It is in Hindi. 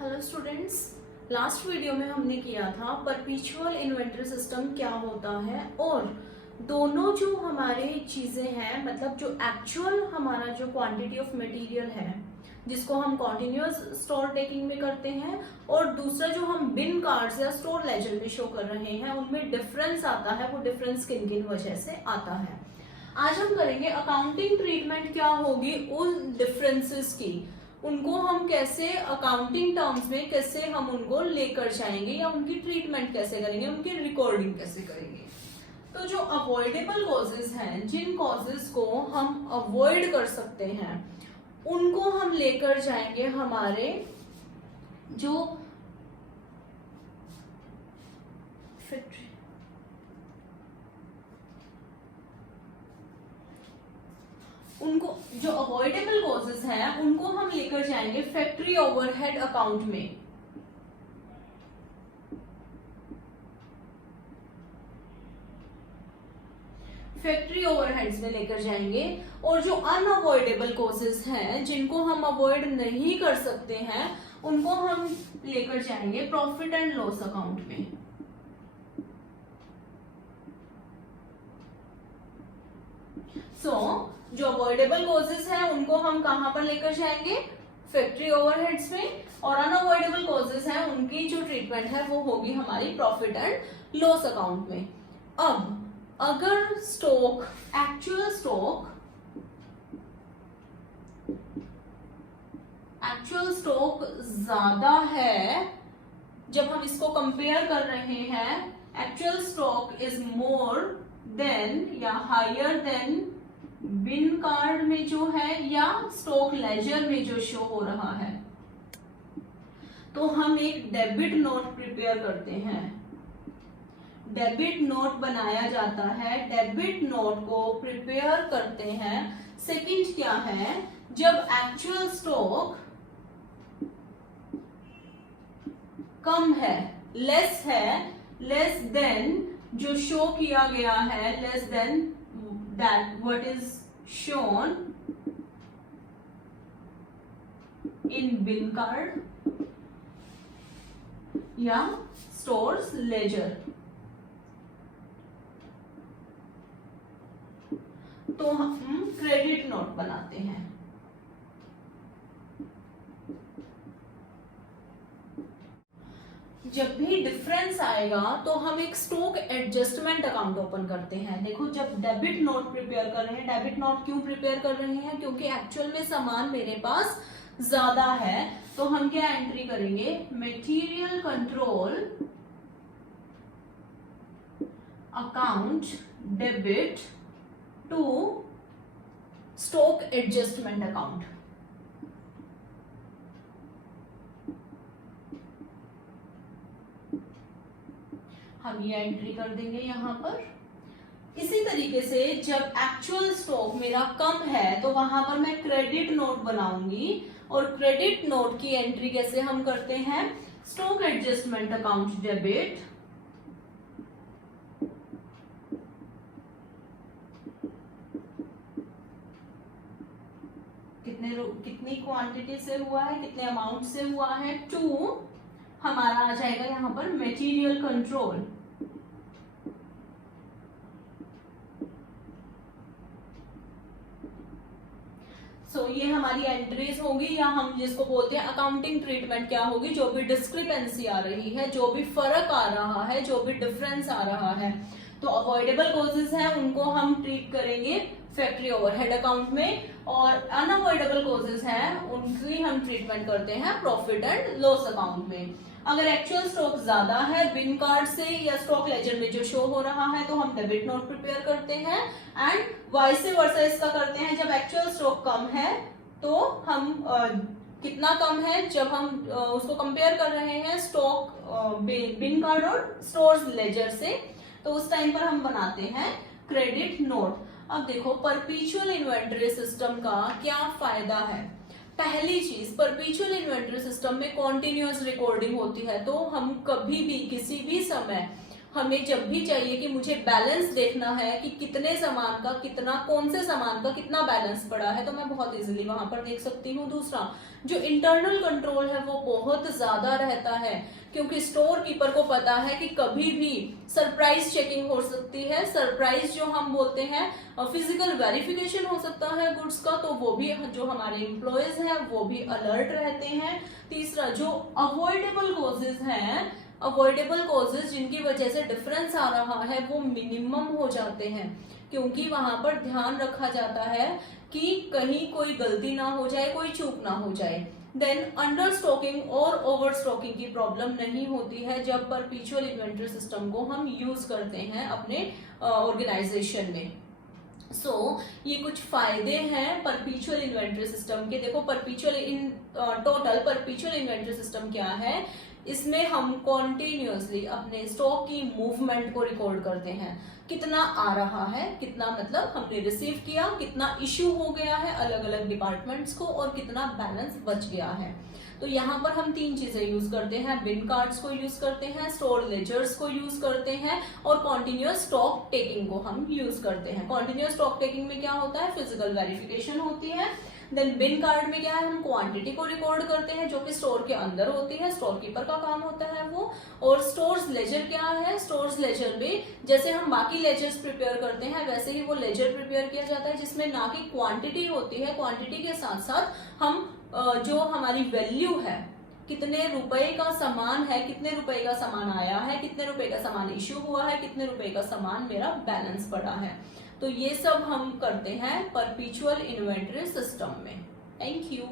हेलो स्टूडेंट्स, लास्ट वीडियो में हमने किया था परपीचुअल इन्वेंटरी सिस्टम क्या होता है और दोनों जो हमारे चीजें हैं, मतलब जो एक्चुअल हमारा जो क्वांटिटी ऑफ मटेरियल है जिसको हम कॉन्टिन्यूअस स्टोर टेकिंग में करते हैं और दूसरा जो हम बिन कार्ड्स या स्टोर लेजर में शो कर रहे हैं उनमें डिफरेंस आता है। वो डिफरेंस किन किन वजह से आता है। आज हम करेंगे अकाउंटिंग ट्रीटमेंट क्या होगी उन डिफरेंसेस की, उनको हम कैसे अकाउंटिंग टर्म्स में कैसे हम उनको लेकर जाएंगे या उनकी ट्रीटमेंट कैसे करेंगे, उनकी रिकॉर्डिंग कैसे करेंगे। तो जो अवॉइडेबल कॉजेज हैं, जिन कॉजेज को हम अवॉइड कर सकते हैं, उनको हम लेकर जाएंगे हमारे जो उनको जो अवॉइडेबल कॉजेज हैं उनको हम लेकर जाएंगे फैक्ट्री ओवरहेड अकाउंट में। फैक्ट्री ओवरहेड्स में लेकर जाएंगे और जो अनअवॉइडेबल कॉजेज हैं जिनको हम अवॉइड नहीं कर सकते हैं उनको हम लेकर जाएंगे प्रॉफिट एंड लॉस अकाउंट में। जो अवॉइडेबल कॉजेज है उनको हम कहां पर लेकर जाएंगे, फैक्ट्री ओवरहेड्स में, और अनअवॉइडेबल कॉजेज है उनकी जो ट्रीटमेंट है वो होगी हमारी प्रॉफिट एंड लॉस अकाउंट में। अब अगर एक्चुअल स्टॉक ज्यादा है, जब हम इसको कंपेयर कर रहे हैं, actual stock is more than या हायर देन बिन कार्ड में जो है या स्टॉक लेजर में जो शो हो रहा है, तो हम एक डेबिट नोट प्रिपेयर करते हैं। डेबिट नोट बनाया जाता है, डेबिट नोट को प्रिपेयर करते हैं। सेकंड क्या है, जब एक्चुअल स्टॉक कम है, लेस देन जो शो किया गया है, less than that what is shown in bin card या स्टोर्स लेजर, तो हम क्रेडिट नोट बनाते हैं। जब भी डिफरेंस आएगा तो हम एक स्टॉक एडजस्टमेंट अकाउंट ओपन करते हैं। देखो, जब डेबिट नोट प्रिपेयर कर रहे हैं, डेबिट नोट क्यों प्रिपेयर कर रहे हैं, क्योंकि एक्चुअल में सामान मेरे पास ज्यादा है, तो हम क्या एंट्री करेंगे, material control account debit to stock adjustment account. हम ये एंट्री कर देंगे यहां पर। इसी तरीके से जब एक्चुअल स्टॉक मेरा कम है तो वहां पर मैं क्रेडिट नोट बनाऊंगी, और क्रेडिट नोट की एंट्री कैसे हम करते हैं, स्टॉक एडजस्टमेंट अकाउंट डेबिट कितनी क्वांटिटी से हुआ है, कितने अमाउंट से हुआ है, टू हमारा आ जाएगा यहां पर मटेरियल कंट्रोल। ये हमारी एंट्रीज होगी, या हम जिसको बोलते हैं अकाउंटिंग ट्रीटमेंट क्या होगी, जो भी डिस्क्रिपेंसी आ रही है, जो भी फर्क आ रहा है, जो भी डिफरेंस आ रहा है, तो अवॉइडेबल कॉजेज हैं उनको हम ट्रीट करेंगे फैक्ट्री ओवरहेड अकाउंट में, और अनअवॉइडेबल कॉजेज हैं उनकी हम ट्रीटमेंट करते हैं प्रॉफिट एंड लॉस अकाउंट में। अगर एक्चुअल स्टॉक ज्यादा है बिन कार्ड से या स्टॉक लेजर में जो शो हो रहा है, तो हम डेबिट नोट प्रिपेयर करते हैं, एंड वाइस वर्सा इसका करते हैं जब एक्चुअल स्टॉक कम है, तो हम कितना कम है, जब हम उसको कंपेयर कर रहे हैं स्टॉक बिन कार्ड और स्टोर्स लेजर से, तो उस टाइम पर हम बनाते हैं क्रेडिट नोट। अब देखो, परपीचुअल इन्वेंटरी सिस्टम का क्या फायदा है। पहली चीज, परपीचुअल इन्वेंटरी सिस्टम में कॉन्टिन्यूअस रिकॉर्डिंग होती है, तो हम कभी भी किसी भी समय हमें जब भी चाहिए कि मुझे बैलेंस देखना है कि कितने सामान का कितना, कौन से सामान का कितना बैलेंस पड़ा है, तो मैं बहुत इजीली वहां पर देख सकती हूँ। दूसरा, जो इंटरनल कंट्रोल है वो बहुत ज्यादा रहता है, क्योंकि स्टोर कीपर को पता है कि कभी भी सरप्राइज चेकिंग हो सकती है। सरप्राइज जो हम बोलते हैं, फिजिकल वेरिफिकेशन हो सकता है गुड्स का, तो वो भी जो हमारे एम्प्लॉयज हैं वो भी अलर्ट रहते हैं। तीसरा, जो अवॉइडेबल कॉजेज हैं, अवॉइडेबल कॉजेज जिनकी वजह से डिफरेंस आ रहा है वो मिनिमम हो जाते हैं, क्योंकि वहां पर ध्यान रखा जाता है कि कहीं कोई गलती ना हो जाए, कोई चूक ना हो जाए। देन अंडर स्टॉकिंग और ओवर स्टॉकिंग की प्रॉब्लम नहीं होती है जब परपीचुअल इन्वेंटरी सिस्टम को हम यूज करते हैं अपने ऑर्गेनाइजेशन में। ये कुछ फायदे हैं परपीचुअल इन्वेंटरी सिस्टम के। देखो, टोटल परपीचुअल इन्वेंटरी सिस्टम क्या है, इसमें हम कॉन्टिन्यूसली अपने स्टॉक की मूवमेंट को रिकॉर्ड करते हैं। कितना आ रहा है, कितना मतलब हमने रिसीव किया, कितना इश्यू हो गया है अलग अलग डिपार्टमेंट्स को, और कितना बैलेंस बच गया है। तो यहाँ पर हम 3 चीजें यूज करते हैं, बिन कार्ड्स को यूज करते हैं, स्टोर लेजर्स को यूज करते हैं, और कॉन्टिन्यूअस स्टॉक टेकिंग को हम यूज करते हैं। कॉन्टिन्यूअस स्टॉक टेकिंग में क्या होता है, फिजिकल वेरिफिकेशन होती है। देन बिन कार्ड में क्या है, हम क्वांटिटी को रिकॉर्ड करते हैं जो कि स्टोर के अंदर होती है, स्टोर कीपर का काम होता है वो। और स्टोर्स लेजर क्या है, स्टोर्स लेजर में जैसे हम बाकी लेजर्स प्रिपेयर करते हैं वैसे ही वो लेजर प्रिपेयर किया जाता है, जिसमें ना कि क्वांटिटी होती है, क्वांटिटी के साथ साथ हम जो हमारी वैल्यू है, कितने रुपए का सामान है, कितने रुपए का सामान आया है, कितने रुपए का सामान इश्यू हुआ है, कितने रुपए का सामान मेरा बैलेंस पड़ा है। तो ये सब हम करते हैं परपीचुअल इन्वेंटरी सिस्टम में। Thank you.